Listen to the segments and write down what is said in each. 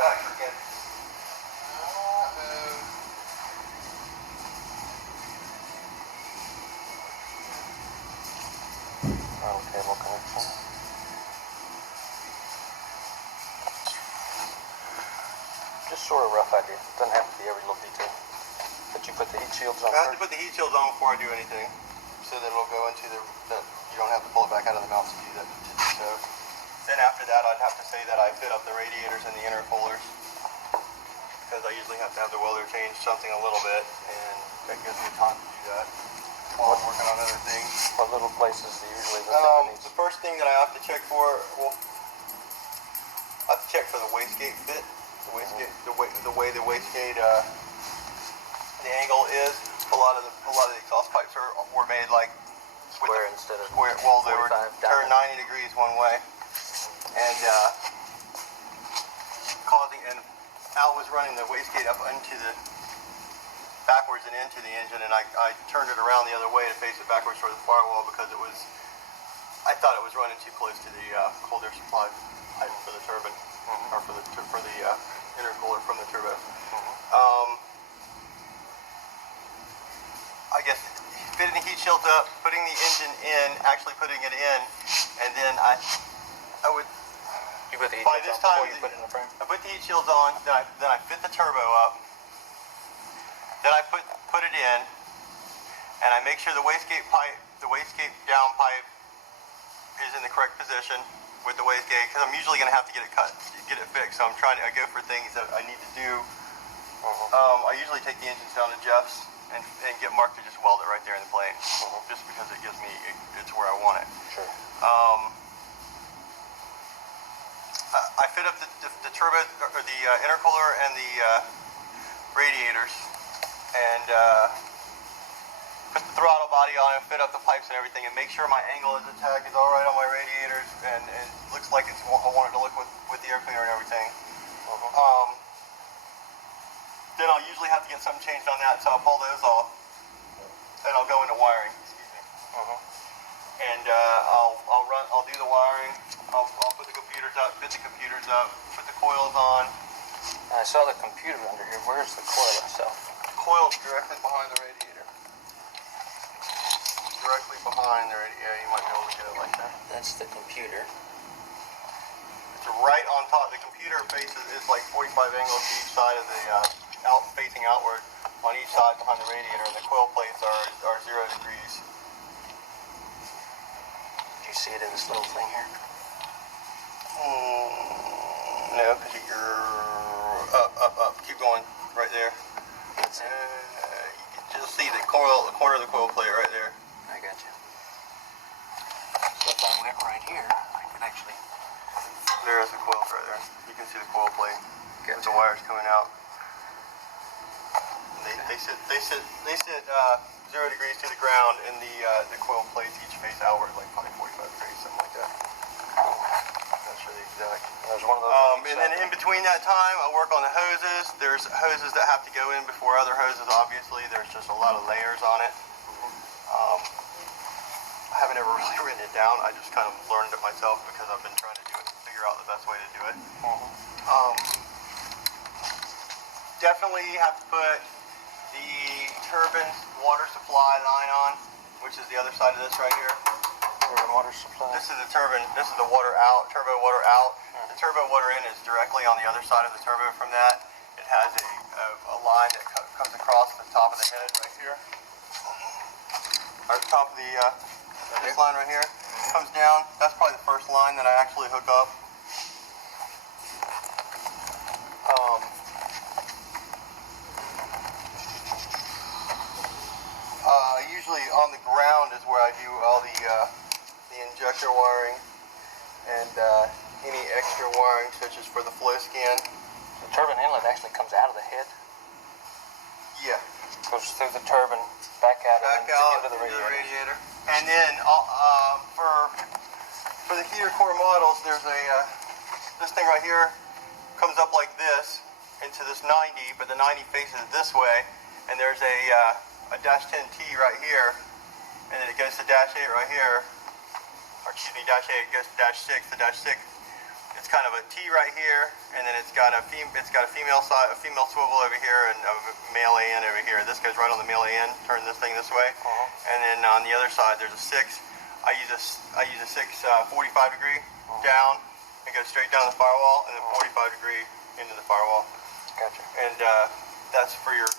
I forget. Cable connection. Just sort of rough idea. It doesn't have to be every little detail. But you put the heat shields on I have to first? put the heat shields on before I do anything, so that it'll go into you don't have to pull it back out of the mount to do that. So then after that, I'd have to say that I fit up the radiators and the intercoolers, because I usually have to have the welder change something a little bit, and that gives me time to do that while I'm working on other things. What little places do you usually The first thing that I have to check for, well, I have to check for the wastegate fit. The wastegate, the way the wastegate, the angle is. A lot of the exhaust pipes were made like square instead of square. Well, they were 45 turned 90 degrees one way, and Al was running the wastegate up into the backwards and into the engine, and I turned it around the other way to face it backwards toward the firewall because I thought it was running too close to the cold air supply pipe for the turbine, or for the intercooler from the turbo. I guess fitting the heat shields up, putting the engine in, actually putting it in, and then I would. You put the heat by shields this on time, before you put it in the frame? I put the heat shields on, then I fit the turbo up, then I put it in, and I make sure the wastegate down pipe is in the correct position with the wastegate, because I'm usually going to have to get it fixed. So I go for things that I need to do. I usually take the engines down to Jeff's and get Mark to just weld it right there in the plane, just because it's where I want it. Sure. I fit up the turbo, or the intercooler and the radiators, and put the throttle body on it, fit up the pipes and everything, and make sure my angle is attack is all right on my radiators, and it looks like I want it to look with the air cleaner and everything. Then I'll usually have to get something changed on that, so I'll pull those off, and I'll go into wiring. Excuse me. And I'll do the wiring. I'll put the computers up, fit the computers up, put the coils on. I saw the computer under here. Where's the coil itself? The coil's directly behind the radiator. Directly behind the radiator. Yeah, you might be able to get it like that. That's the computer. It's right on top. The computer faces is like 45 angles to each side of the facing outward on each side behind the radiator, and the coil plates are 0 degrees. Do you see it in this little thing here? No, because you're up. Keep going right there. That's it. You'll see the corner of the coil plate right there. I got you. So if I went right here, I could actually. There is the coil right there. You can see the coil plate with the wires coming out. They sit 0 degrees to the ground, and the coil plates each face outward like probably 45 degrees, something like that. Not sure the exact. There's one of those. And then in between that time, I work on the hoses. There's hoses that have to go in before other hoses. Obviously, there's just a lot of layers on it. I haven't ever really written it down. I just kind of learned it myself because I've been trying to figure out the best way to do it. Definitely have to put the turbine water supply line on, which is the other side of this right here. Turbine water supply. This is the turbine. This is the water out, turbo water out. The turbo water in is directly on the other side of the turbo from that. It has a line that comes across the top of the head right here. Or the top of this line right here. Comes down. That's probably the first line that I actually hook up. Usually on the ground is where I do all the injector wiring and any extra wiring, such as for the flow scan. The turbine inlet actually comes out of the head. Yeah. Goes through the turbine, back out into the radiator. And then for the heater core models, there's this thing right here comes up like this into this 90, but the 90 faces this way, and there's a dash 10T right here, and then it goes to dash 8 right here, or excuse me, dash 8 goes to dash 6. The dash 6 it's kind of a T right here, and then it's got a female side, a female swivel over here, and a male AN over here. This goes right on the male AN. Turn this thing this way, and then on the other side there's a 6. I use a 6 45 degree down and go straight down the firewall, and then 45 degree into the firewall. Gotcha. And that's for your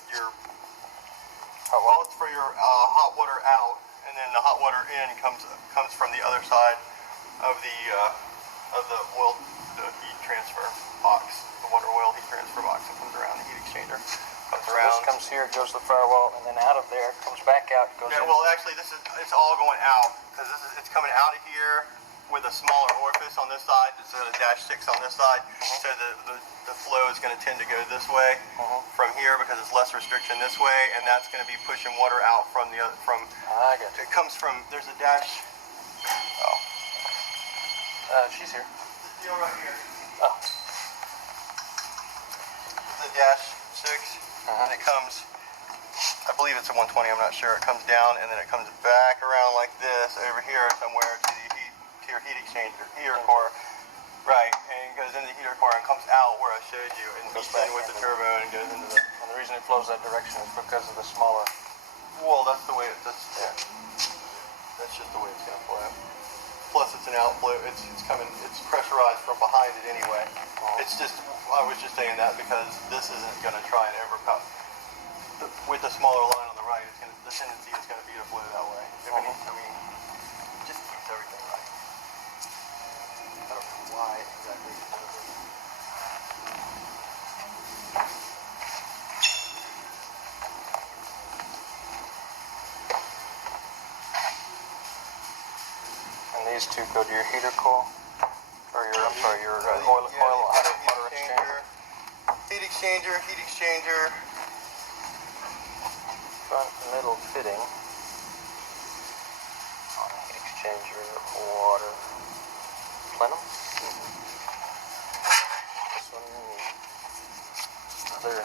it's for your hot water out, and then the hot water in comes from the other side of the oil, the heat transfer box, the water oil heat transfer box that comes around the heat exchanger. Comes around. This comes here, goes to the firewall, and then out of there, comes back out, goes in. Well, actually, it's all going out because it's coming out of here with a smaller orifice on this side. It's got a -6 on this side, so the flow is going to tend to go this way from here because it's less restriction this way, and that's going to be pushing water out from the other. I got you. It comes from. There's a dash. She's here. This deal right here. Oh. The -6, and it comes. I believe it's a 120. I'm not sure. It comes down and then it comes back around like this over here somewhere to your heat exchanger, heater core, right? And it goes into the heater core and comes out where I showed you, and goes in with the turbo and goes into the. And the reason it flows that direction is because of the smaller. Well, that's the way that's just the way it's gonna flow. Plus, it's an outflow. It's coming. It's pressurized from behind it anyway. It's just. I was just saying that because this isn't gonna try and overcut. With the smaller line on the right, the tendency is gonna be to flow that way. I mean, it just keeps everything right. I don't know why exactly it does it. And these two go to your heater coil, or your oil exchanger. Heat exchanger. Front middle fitting on a heat exchanger water plenum. This one, another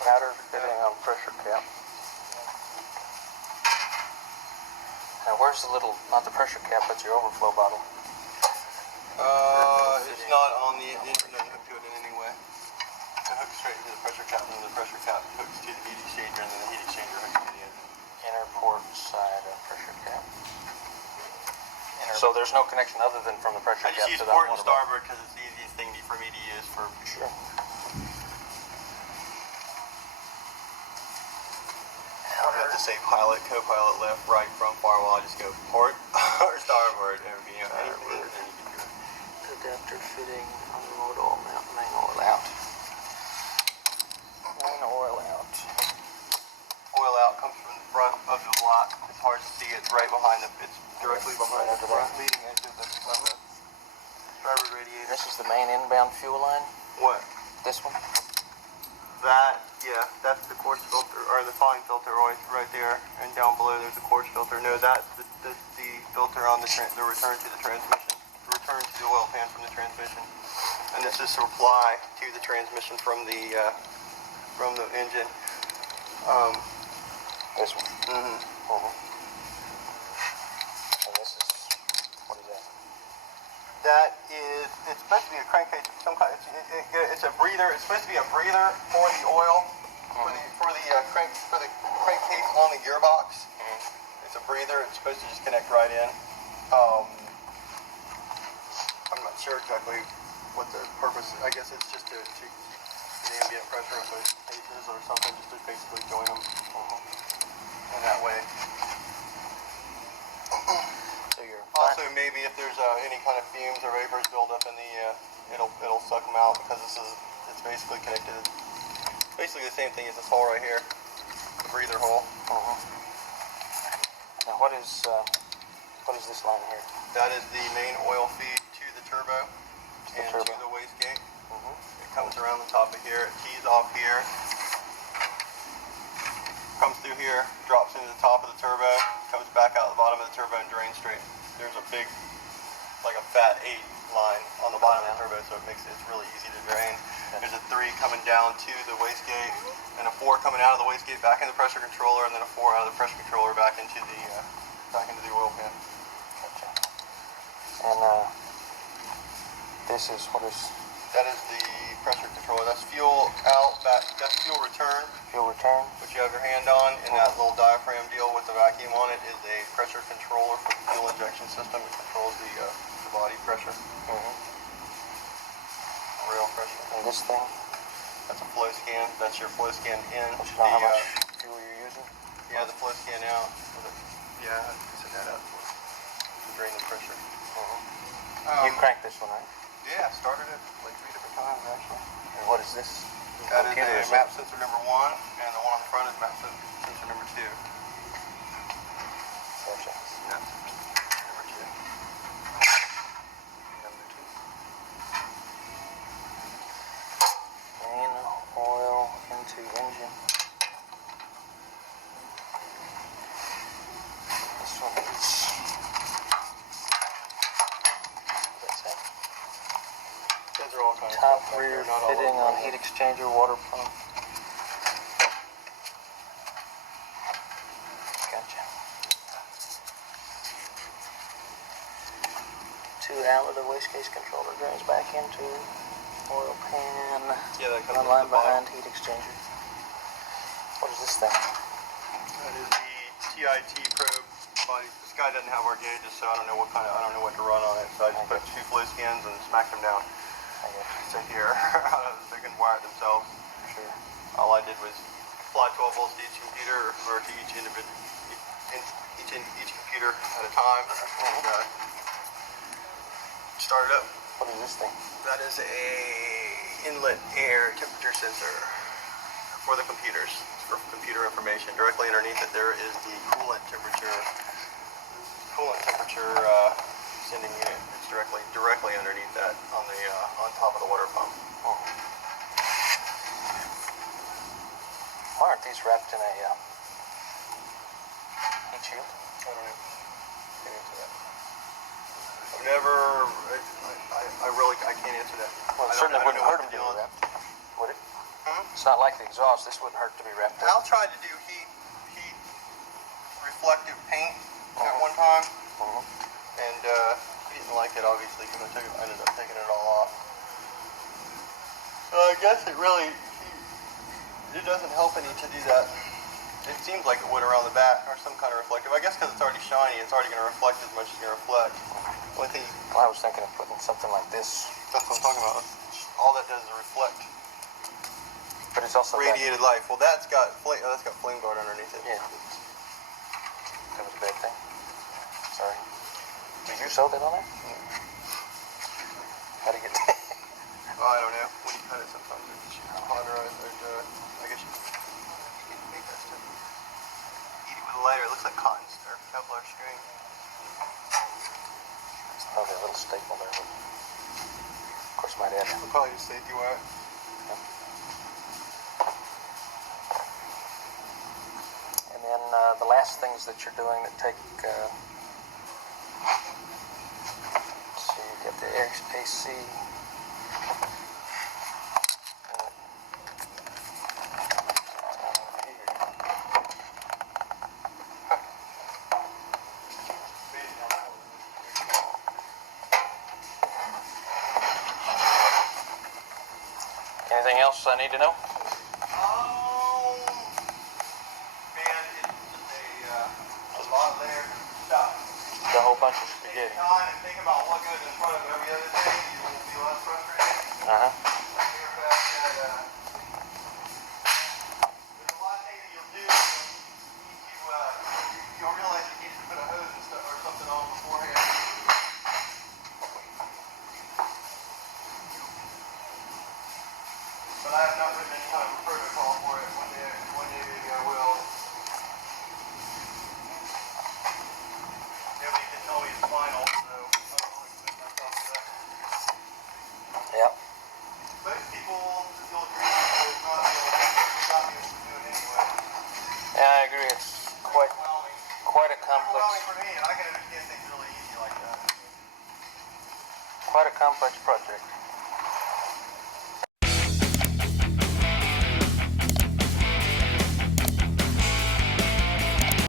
powder fitting on pressure cap. Now where's the little, not the pressure cap, but your overflow bottle? It's not on the, it doesn't hook to it in any way. It hooks straight to the pressure cap, and then the pressure cap hooks to the heat exchanger, and then the heat exchanger hooks to the engine. Inner port side of pressure cap. So there's no connection other than from the pressure I cap just use to that port and water bottle. starboard because it's the easiest thing for me to use for Sure. I don't have to say pilot, co-pilot, left, right, front, firewall. I just go port or starboard, and you know, any order, then you can do it. Adapter fitting on the main oil out. Main oil out. Oil out comes from the front of the block. It's hard to see. It's right behind it's directly behind the front leading edge of the starboard radiator. This is the main inbound fuel line. What? This one. That's the coarse filter, or the fine filter right there, and down below there's a coarse filter. No, that's the filter on the return to the transmission, the return to the oil pan from the transmission. And this is supply to the transmission from the engine. This one. And this is, what is that? That is, it's supposed to be a crankcase of some kind. It's a breather. It's supposed to be a breather for the oil, for the crankcase on the gearbox. It's a breather. It's supposed to just connect right in. I'm not sure exactly what the purpose. I guess it's just to keep the ambient pressure of both cases or something, just to basically join them in that way. Also, maybe if there's any kind of fumes or vapors build up in the, it'll suck them out because it's basically connected. Basically the same thing as this hole right here, the breather hole. Now what is this line here? That is the main oil feed to the turbo and to the wastegate. It comes around the top of here. It tees off here, comes through here, drops into the top of the turbo, comes back out the bottom of the turbo and drains straight. There's a big, like a fat 8 line on the bottom of the turbo, so it's really easy to drain. There's a 3 coming down to the wastegate, and a 4 coming out of the wastegate back into the pressure controller, and then a 4 out of the pressure controller back into the oil pan. Gotcha. And This is what is That is the pressure controller. That's fuel out, back. That's fuel return, fuel return. which you have your hand on, and that little diaphragm deal with the vacuum on it is a pressure controller for the fuel injection system. It controls the body pressure, rail pressure. And this thing, That's a flow scan. That's your flow scan in. which you know how much fuel you're using. Yeah, the flow scan out. Yeah, I set that up to drain the pressure. You cranked this one, right? Yeah, I started it like 3 different times actually. And what is this? That is Computer, a is it? map sensor number 1, and the one on the front is map sensor number 2. Gotcha. Map sensor number 2. Number 2. Main oil into engine. This one is. What's that? Those are all kinds of Top stuff back rear there, not all fitting of on them. heat exchanger, water pump. Gotcha. 2 outlet of waste case controller drains back into oil pan. Yeah, that comes One at line the bottom. behind heat exchanger. What is this thing? That is the TIT probe body. This guy doesn't have our gauges, so I don't know what to run on it. So I just put 2 flow scans and smacked them down. I guess. So here, they can wire it themselves. Sure. All I did was apply 12 volts to each computer, or to each individual, each computer at a time, and start it up. What is this thing? That is a inlet air temperature sensor for the computers, for computer information. Directly underneath it, there is the coolant temperature sending unit. It's directly underneath that on the on top of the water pump. Why aren't these wrapped in a heat shield? I don't know. Can't answer that. I've never. I can't answer that. Well, it certainly wouldn't hurt them to be wrapped, would it? It's not like the exhaust. This wouldn't hurt to be wrapped up. Al tried to do heat reflective paint at one time, and he didn't like it obviously because I ended up taking it all off. So I guess it doesn't help any to do that. It seems like it would around the back or some kind of reflective. I guess because it's already shiny, it's already going to reflect as much as it's going to reflect. Only thing, Well, I was thinking of putting something like this, that's what I'm talking about. All that does is reflect but it's also got, radiated light. Well, that's got flame guard underneath it. yeah. That was a bad thing. Sorry. Did you sew that on there? How'd it get? I don't know. When you cut it, sometimes it's hotter. I guess you can make that stuff. Eat it with a lighter. It looks like cotton or Kevlar string. It's probably a little staple there, but of course my dad. We'll probably just safety wire. And then the last things that you're doing that take, let's see, you got the AC. Anything else I need to know? Man, it's a lot there to stuff. The whole bunch of Take spaghetti. time and think about what goes in front of every other thing. You will be less frustrated. Uh-huh. There's a lot of things that you'll do. You'll realize you need to put a hose and stuff or something on beforehand. But I have not written any kind of a protocol for it. One day maybe I will. Nobody can tell me it's final, so I don't really commit myself to that. Yep. Most people, you'll agree, will not be able to do it anyway. Yeah, I agree. It's quite a complex, Overwhelming for me, and I can understand things really easy like that. quite a complex project.